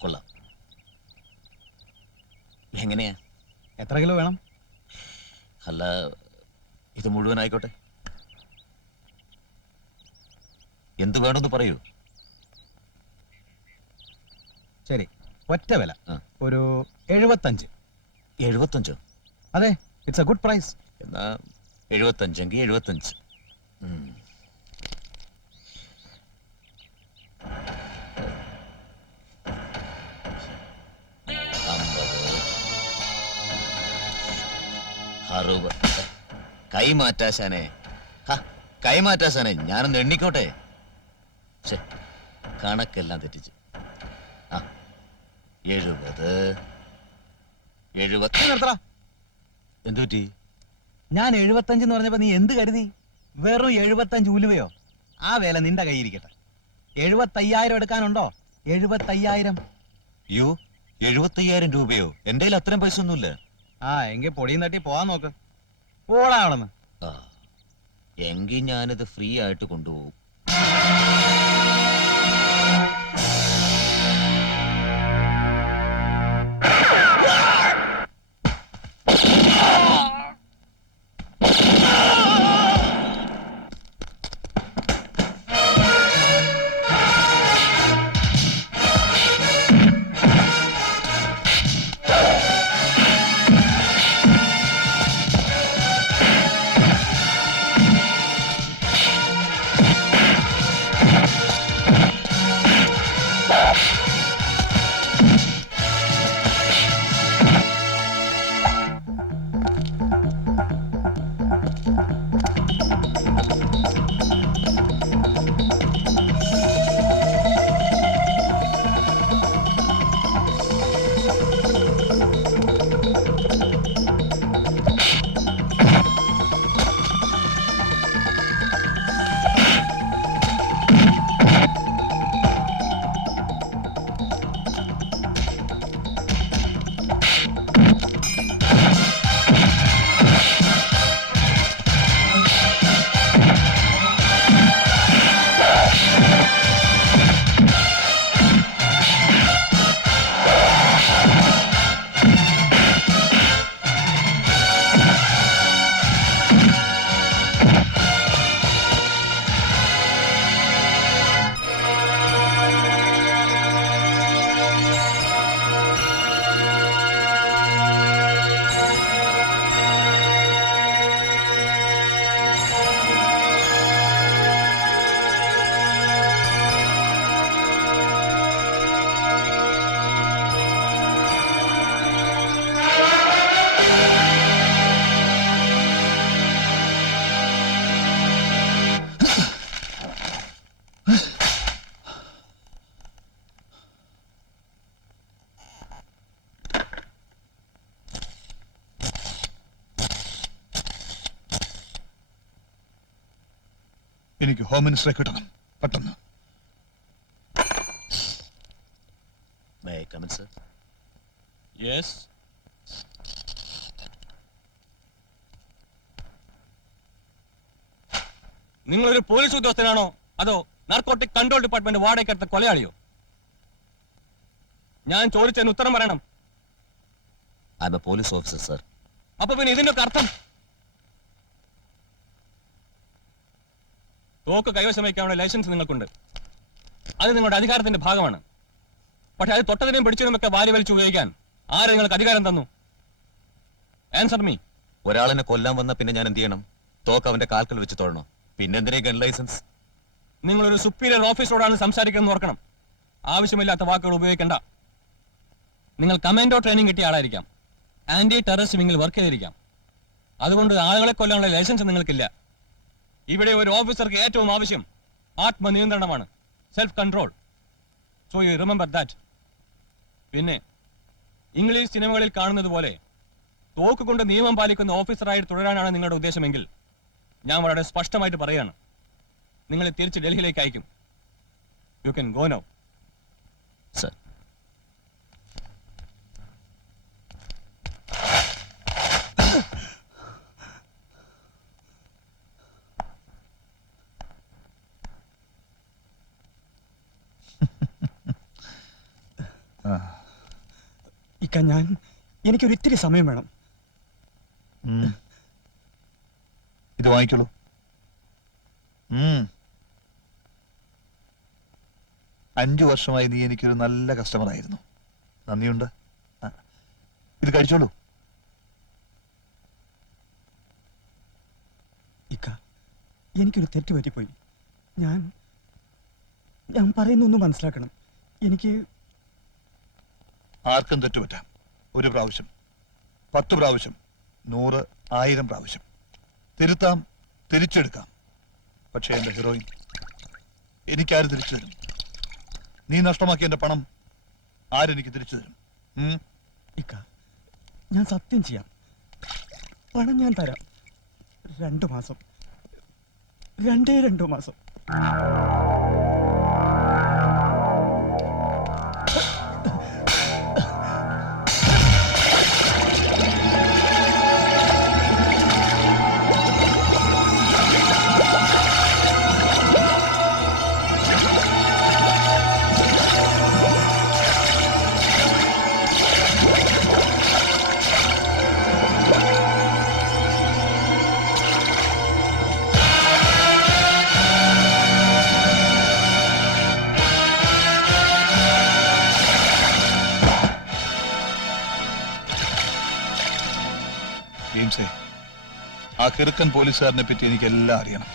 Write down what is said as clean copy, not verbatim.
കൊള്ളാം. എങ്ങനെയാ? എത്ര കിലോ വേണം? അല്ല, ഇത് മുഴുവൻ ആയിക്കോട്ടെ. എന്ത് വേണമെന്ന് പറയൂ. ശരി, ഒറ്റ വില ഒരു 75. 75? അതെ, ഇറ്റ്സ് എ ഗുഡ് പ്രൈസ്. എന്നാ 75 75. കൈമാറ്റാശാനെ, കൈമാറ്റാശാനെ, ഞാനൊന്ന് എണ്ണിക്കോട്ടെ. കണക്കെല്ലാം തെറ്റിച്ച്. 70 70. എന്തു പറ്റി? ഞാൻ 75 എന്ന് പറഞ്ഞപ്പോ നീ എന്ത് കരുതി? വെറും 75 ഉലുവയോ? ആ വേല നിന്റെ കയ്യിരിക്കട്ടെ. 75,000 എടുക്കാനുണ്ടോ? 75,000. അയ്യോ, 75,000 രൂപയോ? എന്റെ കയ്യിൽ അത്രയും പൈസ ഒന്നുമില്ല. എങ്കിൽ പൊടിയും തട്ടി പോവാൻ നോക്ക്. ഓടാ അവിടെന്ന്. എങ്കിൽ ഞാനിത് ഫ്രീ ആയിട്ട് കൊണ്ടുപോകും. എനിക്ക് ഹോം മിനിസ്റ്ററെ കിട്ടണം പെട്ടെന്ന്. നിങ്ങളൊരു പോലീസ് ഉദ്യോഗസ്ഥനാണോ അതോ നാർക്കോട്ടിക് കൺട്രോൾ ഡിപ്പാർട്ട്മെന്റ് വാടകയ്ക്കെടുത്ത കൊലയാളിയോ? ഞാൻ ചോദിച്ചതിന് ഉത്തരം പറയണം. Police officer sir. അപ്പൊ പിന്നെ ഇതിന്റെ അർത്ഥം? തോക്ക് കൈവശം വയ്ക്കാനുള്ള ലൈസൻസ് നിങ്ങൾക്കുണ്ട്. അത് നിങ്ങളുടെ അധികാരത്തിന്റെ ഭാഗമാണ്. പക്ഷെ അത് തൊട്ടതിനും പിടിച്ചതിനുമൊക്കെ വാരി വലിച്ചു ഉപയോഗിക്കാൻ ആരെ നിങ്ങൾക്ക് അധികാരം തന്നു? Answer me. ഒരാളിനെ കൊല്ലാൻ വന്ന പിന്നെ ഞാൻ എന്ത് ചെയ്യണം? തോക്ക് അവന്റെ കാൽക്കൽ വെച്ച് തൊഴണോ? പിന്നെന്തിനാ ഗൺ ലൈസൻസ്? നിങ്ങളൊരു സുപ്പീരിയർ ഓഫീസറോടാണ് സംസാരിക്കുന്നത് ഓർക്കണം. ആവശ്യമില്ലാത്ത വാക്കുകൾ ഉപയോഗിക്കണ്ട. നിങ്ങൾ കമാൻഡോ ട്രെയിനിങ് കിട്ടിയ ആളായിരിക്കാം. ആന്റി ടെററിസ്റ്റ് വിങ്ങിൽ വർക്ക് ചെയ്തിരിക്കാം. അതുകൊണ്ട് ആളുകളെ കൊല്ലാനുള്ള ലൈസൻസ് നിങ്ങൾക്കില്ല. ഇവിടെ ഒരു ഓഫീസർക്ക് ഏറ്റവും ആവശ്യം ആത്മനിയന്ത്രണമാണ്, self control. So you remember that. പിന്നെ ഇംഗ്ലീഷ് സിനിമകളിൽ കാണുന്നത് പോലെ തോക്ക് കൊണ്ട് നിയമം പാലിക്കുന്ന ഓഫീസറായി തുടരാനാണ് നിങ്ങളുടെ ഉദ്ദേശമെങ്കിൽ ഞാൻ വളരെ സ്പഷ്ടമായിട്ട് പറയാണ്, നിങ്ങളെ തിരിച്ച് ഡൽഹിയിലേക്ക് അയക്കും. You can go now. Sir. ഇക്ക എനിക്കൊരു ഇത്തിരി സമയം വേണം. ഇത് വാങ്ങിക്കോളൂ. 5 വർഷമായി നീ എനിക്കൊരു നല്ല കസ്റ്റമർ ആയിരുന്നു. നന്ദിയുണ്ട്. ഇത് കഴിച്ചോളൂ. ഇക്ക, എനിക്കൊരു തെറ്റ് പറ്റിപ്പോയി. ഞാൻ പറയുന്നൊന്നും മനസ്സിലാക്കണം. എനിക്ക് ആർക്കും തെറ്റുപറ്റാം. ഒരു പ്രാവശ്യം, 10 പ്രാവശ്യം, 100, 1000 പ്രാവശ്യം തിരുത്താം, തിരിച്ചെടുക്കാം. പക്ഷേ എന്റെ ഹീറോയിൻ എനിക്കാര് തിരിച്ചു തരും? നീ നഷ്ടമാക്കിയ എന്റെ പണം ആരെനിക്ക് തിരിച്ചു തരും? ഇക്ക, ഞാൻ സത്യം ചെയ്യാം. പണം ഞാൻ തരാം. 2 മാസം, 2 മാസം. ജെയിംസേ, ആ കിറുക്കൻ പോലീസുകാരനെ പറ്റി എനിക്കെല്ലാം അറിയണം.